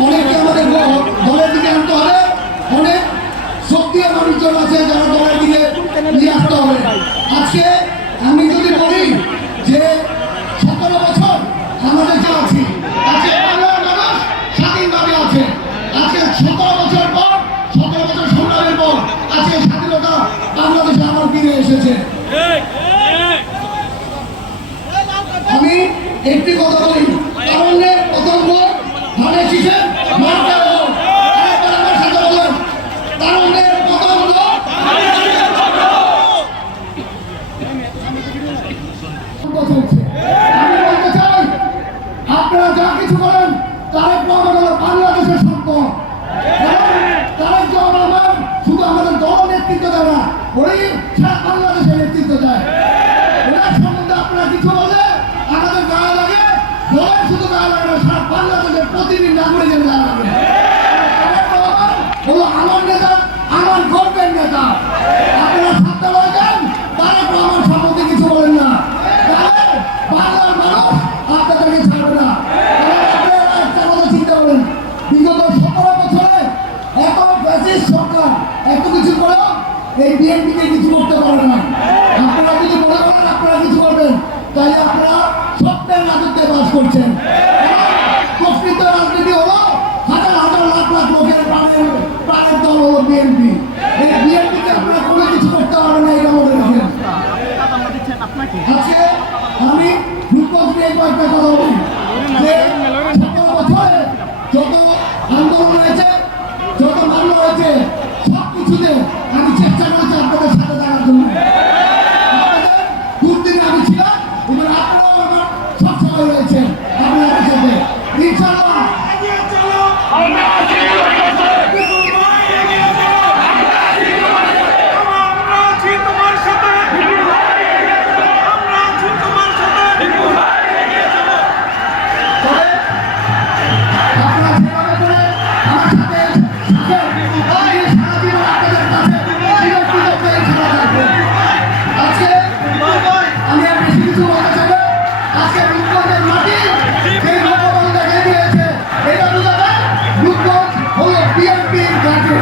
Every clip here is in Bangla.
অনেকে আমাদের দলের দিকে আনতে হবে অনেক সক্রিয় মানুষজন আছে যারা দলের দিকে নিয়ে আসতে হবে। আজকে আমি যদি বলি যে সতেরো বছর আমাদের যে আছি আজকে বাংলার মানুষ স্বাধীনভাবে আছে। আজকে সতেরো বছর পর সতেরো বছর সংগ্রামের পর আজকে স্বাধীনতা বাংলাদেশে আমার ফিরে এসেছে। আমি একটি কথা বলি না ওই সারা বাংলাদেশের নেতৃত্ব দেয়। ওনার সম্বন্ধে আপনারা কিছু বলে আমাদের গায়ে লাগে। দলের শুধু গায়ে লাগে না, সারা বাংলাদেশের প্রতিদিন নাগরিকের গায়ে লাগে। এই বিএনপিকে কিছু করতে পারে না কিছু চাই না। আজকে রূপগঞ্জের মাটি যে ভগবান দেখে দিয়েছে, এটা বোঝাবে রূপগঞ্জ হলো বিএনপির মাটি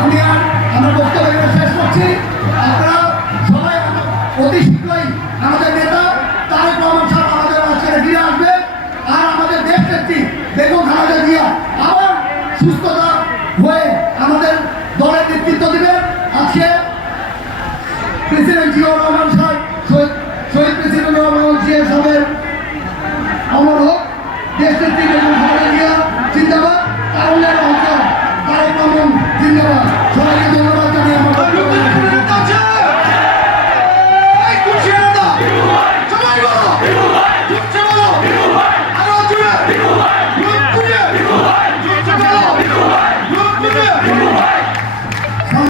আমি আর আমার বক্তব্য শেষ করছি আপনারা হয়ে আমাদের দলের নেতৃত্ব দিবে আজকে প্রেসিডেন্ট জিয়া